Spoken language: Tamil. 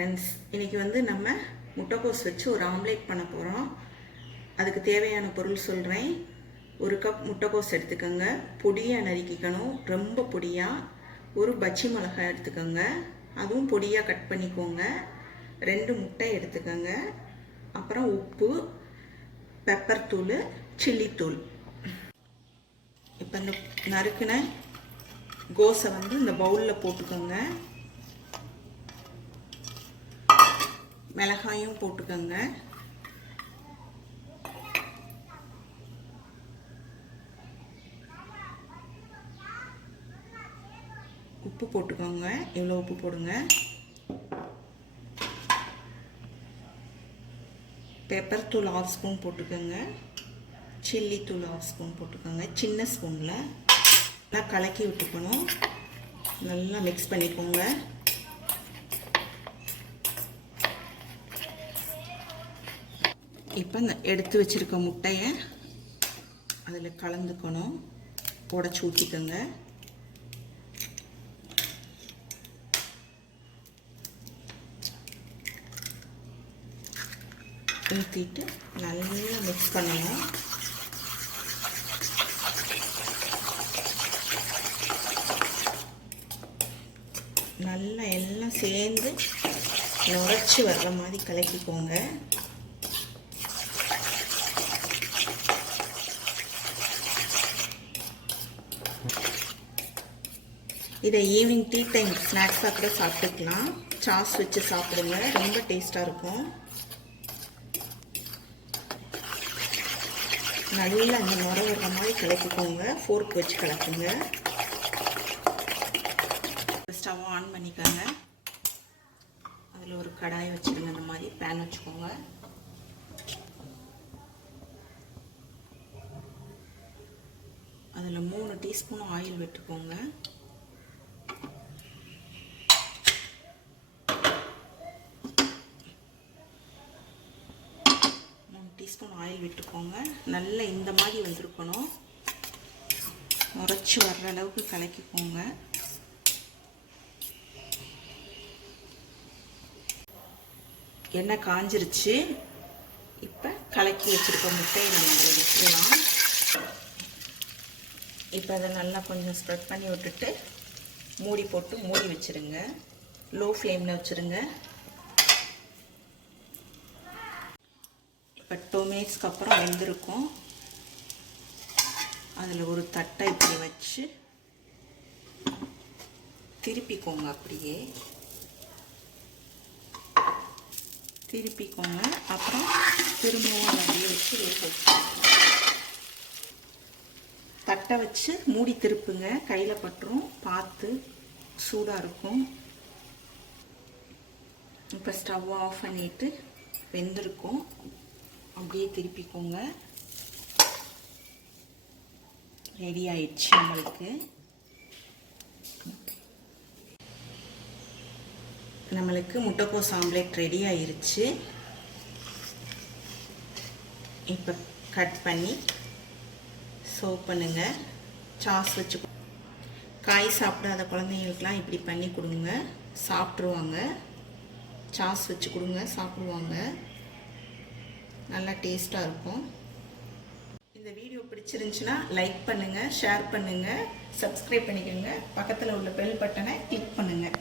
ஃப்ரெண்ட்ஸ், இன்றைக்கி வந்து நம்ம முட்டைக்கோஸ் வச்சு ஒரு ஆம்லேட் பண்ண போகிறோம். அதுக்கு தேவையான பொருள் சொல்கிறேன். 1 கப் முட்டைக்கோஸ் எடுத்துக்கோங்க, பொடியாக நறுக்கிக்கணும், ரொம்ப பொடியாக. ஒரு பஜ்ஜி மிளகாய் எடுத்துக்கோங்க, அதுவும் பொடியாக கட் பண்ணிக்கோங்க. 2 முட்டை எடுத்துக்கோங்க. அப்புறம் உப்பு, பெப்பர் தூள், சில்லி தூள். இப்போ இந்த நறுக்கின கோஸை வந்து இந்த பவுலில் போட்டுக்கோங்க. மிளகாயும் போட்டுக்கோங்க. உப்பு போட்டுக்கோங்க, எவ்வளோ உப்பு போடுங்க. பெப்பர் தூள் 1/2 ஸ்பூன் போட்டுக்கோங்க. சில்லி தூள் 1/2 ஸ்பூன் போட்டுக்கோங்க. சின்ன ஸ்பூனில் நல்லா கலக்கி விட்டுக்கணும். நல்லா மிக்ஸ் பண்ணிக்கோங்க. இப்போ இந்த எடுத்து வச்சுருக்க முட்டையை அதில் கலந்துக்கணும். உடச்சி ஊற்றிக்கோங்க. ஊற்றிட்டு நல்லா மிக்ஸ் பண்ணணும். நல்லா எல்லாம் சேர்ந்து நுரைச்சி வர்ற மாதிரி கலக்கிக்கோங்க. இதை ஈவினிங் டீ டைம் ஸ்நாக்ஸாக கூட சாப்பிட்டுக்கலாம். சாஸ் வச்சு சாப்பிடுங்க, ரொம்ப டேஸ்ட்டாக இருக்கும். நல்லா அந்த நுரை வர்ற மாதிரி கலக்கிக்கோங்க. ஃபோர்க் வச்சு கலக்குங்க. ஸ்டவ் ஆன் பண்ணிக்கோங்க. அதில் ஒரு கடாய் வச்சுருங்க. இந்த மாதிரி பேன் வச்சுக்கோங்க. அதில் 3 டீஸ்பூன் ஆயில் விட்டுக்கோங்க. டீஸ்பூன் ஆயில் விட்டுக்கோங்க. நல்லா இந்த மாதிரி வந்திருக்கணும். உரைச்சி வர்ற அளவுக்கு கலக்கிக்கோங்க. எண்ணெய் காஞ்சிருச்சு. இப்போ கலக்கி வச்சுருக்க முட்டையை நம்ம அதில் விட்டுடலாம். இப்போ அதை நல்லா கொஞ்சம் ஸ்ப்ரெட் பண்ணி விட்டுட்டு மூடி போட்டு மூடி வச்சுருங்க. லோ ஃப்ளேமில் வச்சுருங்க. இப்போ 2 மினிட்ஸ்க்கு அப்புறம் வெந்திருக்கும். அதில் ஒரு தட்டை இப்படி வச்சு திருப்பிக்கோங்க. அப்படியே திருப்பிக்கோங்க. அப்புறம் திரும்பவும் அப்படியே வச்சு வச்சுக்கோங்க. தட்டை வச்சு மூடி திருப்புங்க. கையில் பட்டுரும், பார்த்து, சூடாக இருக்கும். இப்போ ஸ்டவ் ஆஃப் பண்ணிவிட்டு வெந்திருக்கும். அப்படியே திருப்பிக்கோங்க. ரெடி ஆயிடுச்சு நம்மளுக்கு முட்டைக்கோஸ் ஆம்லேட் ரெடி ஆயிருச்சு. இப்போ கட் பண்ணி சர்வ் பண்ணுங்க. சாஸ் வச்சு காய் சாப்பிடாத குழந்தைங்களுக்கெலாம் இப்படி பண்ணி கொடுங்க, சாப்பிட்ருவாங்க. சாஸ் வச்சு கொடுங்க, சாப்பிடுவாங்க. நல்லா டேஸ்ட்டாக இருக்கும். இந்த வீடியோ பிடிச்சிருந்துச்சுன்னா லைக் பண்ணுங்கள், ஷேர் பண்ணுங்கள், சப்ஸ்கிரைப் பண்ணிக்கோங்க. பக்கத்தில் உள்ள பெல் பட்டனை கிளிக் பண்ணுங்கள்.